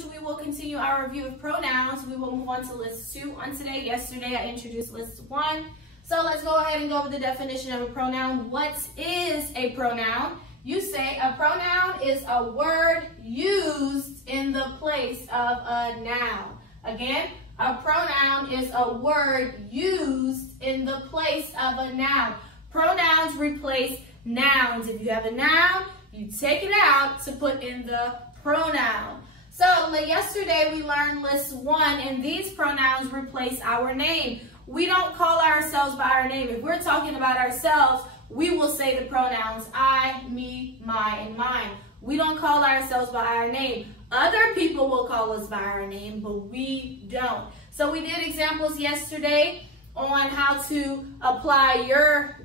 which we will continue our review of pronouns. We will move on to list 2 on today. Yesterday, I introduced list 1. So let's go ahead and go over the definition of a pronoun. What is a pronoun? You say a pronoun is a word used in the place of a noun. Again, a pronoun is a word used in the place of a noun. Pronouns replace nouns. If you have a noun, you take it out to put in the pronoun. So yesterday we learned list 1, and these pronouns replace our name. We don't call ourselves by our name. If we're talking about ourselves, we will say the pronouns I, me, my, and mine. We don't call ourselves by our name. Other people will call us by our name, but we don't. So we did examples yesterday on how to apply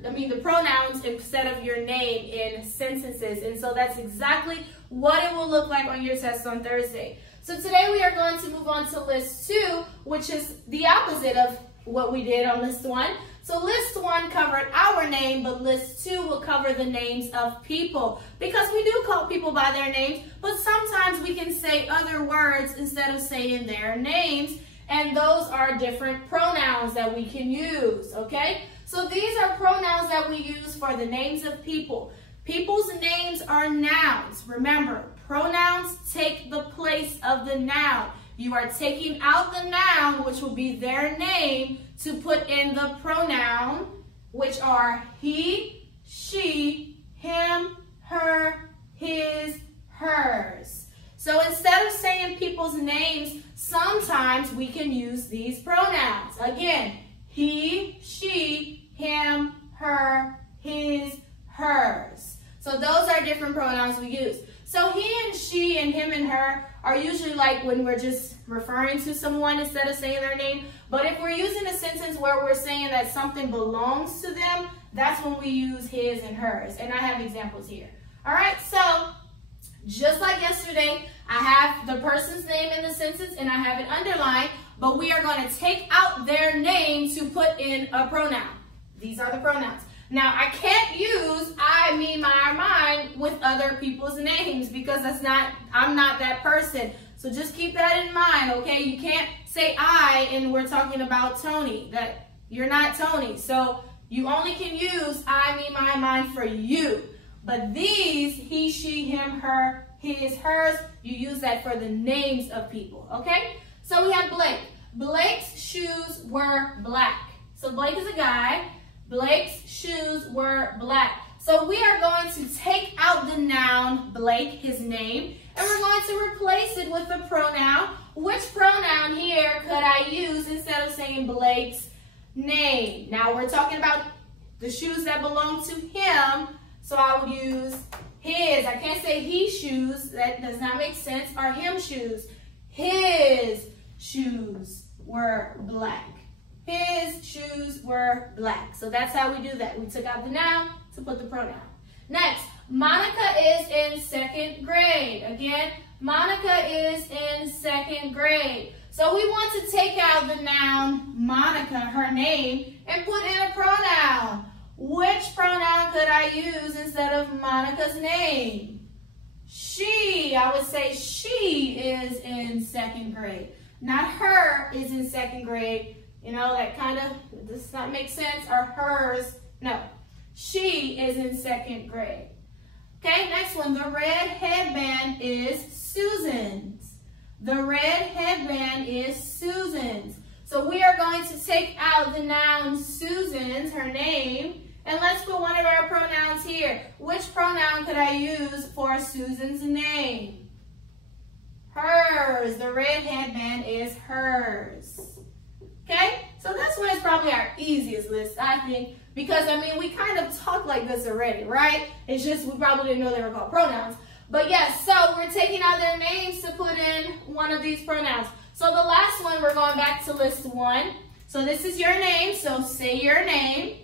the pronouns instead of your name in sentences. And so that's exactly what it will look like on your test on Thursday. So today we are going to move on to list 2, which is the opposite of what we did on list 1. So list 1 covered our name, but list 2 will cover the names of people. Because we do call people by their names, but sometimes we can say other words instead of saying their names. And those are different pronouns that we can use, okay? So these are pronouns that we use for the names of people. People's names are nouns. Remember, pronouns take the place of the noun. You are taking out the noun, which will be their name, to put in the pronoun, which are he, she, him, her, his, hers. So instead of saying people's names, sometimes we can use these pronouns. Again, he, she, him, her, his, hers. So those are different pronouns we use. So he and she and him and her are usually like when we're just referring to someone instead of saying their name. But if we're using a sentence where we're saying that something belongs to them, that's when we use his and hers. And I have examples here. All right, so just like yesterday, I have the person's name in the sentence and I have it underlined, but we are going to take out their name to put in a pronoun. These are the pronouns. Now, I can't use I, me, my, or mine with other people's names because I'm not that person. So just keep that in mind, okay? You can't say I and we're talking about Tony. That you're not Tony. So you only can use I, me, my, mine for you. But these, he, she, him, her, his, hers, you use that for the names of people, okay? So we have Blake. Blake's shoes were black. So Blake is a guy. Blake's shoes were black. So we are going to take out the noun Blake, his name, and we're going to replace it with a pronoun. Which pronoun here could I use instead of saying Blake's name? Now we're talking about the shoes that belong to him, so I would use his. I can't say he shoes, that does not make sense, or him shoes. His shoes were black. His shoes were black. So that's how we do that. We took out the noun to put the pronoun. Next, Monica is in 2nd grade. Again, Monica is in 2nd grade. So we want to take out the noun Monica, her name, and put in a pronoun. Which pronoun could I use instead of Monica's name? She. I would say she is in 2nd grade. Not her is in 2nd grade. You know, that kind of does not make sense. Or hers. No. She is in 2nd grade. Okay, next one. The red headband is Susan's. The red headband is Susan's. So we are going to take out the noun Susan's, her name, and let's put one of our pronouns here. Which pronoun could I use for Susan's name? Hers. The red headband is hers. Okay, so this one is probably our easiest list, I think, because, I mean, we kind of talk like this already, right? It's just we probably didn't know they were called pronouns. But yes, so we're taking out their names to put in one of these pronouns. So the last one, we're going back to list 1. So this is your name, so say your name.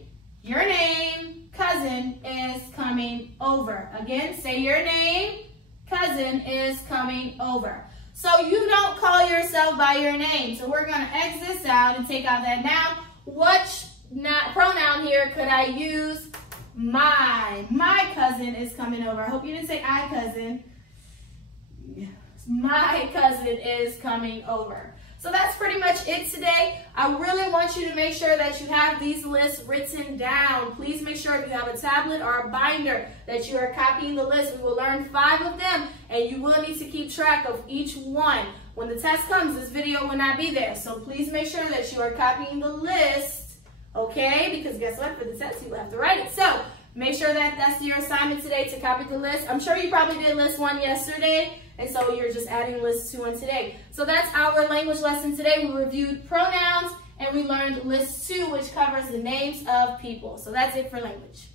Your name, cousin, is coming over. Again, say your name, cousin is coming over. So you don't call yourself by your name. So we're going to X this out and take out that noun. What pronoun here could I use? My. My cousin is coming over. I hope you didn't say I cousin. my cousin is coming over. So that's pretty much it today. I really want you to make sure that you have these lists written down. Please make sure if you have a tablet or a binder that you are copying the list. We will learn 5 of them, and you will need to keep track of each one. When the test comes, this video will not be there. So please make sure that you are copying the list, okay? Because guess what? For the test, you will have to write it. So make sure that that's your assignment today, to copy the list. I'm sure you probably did list 1 yesterday, and so you're just adding list 2 on today. So that's our language lesson today. We reviewed pronouns, and we learned list 2, which covers the names of people. So that's it for language.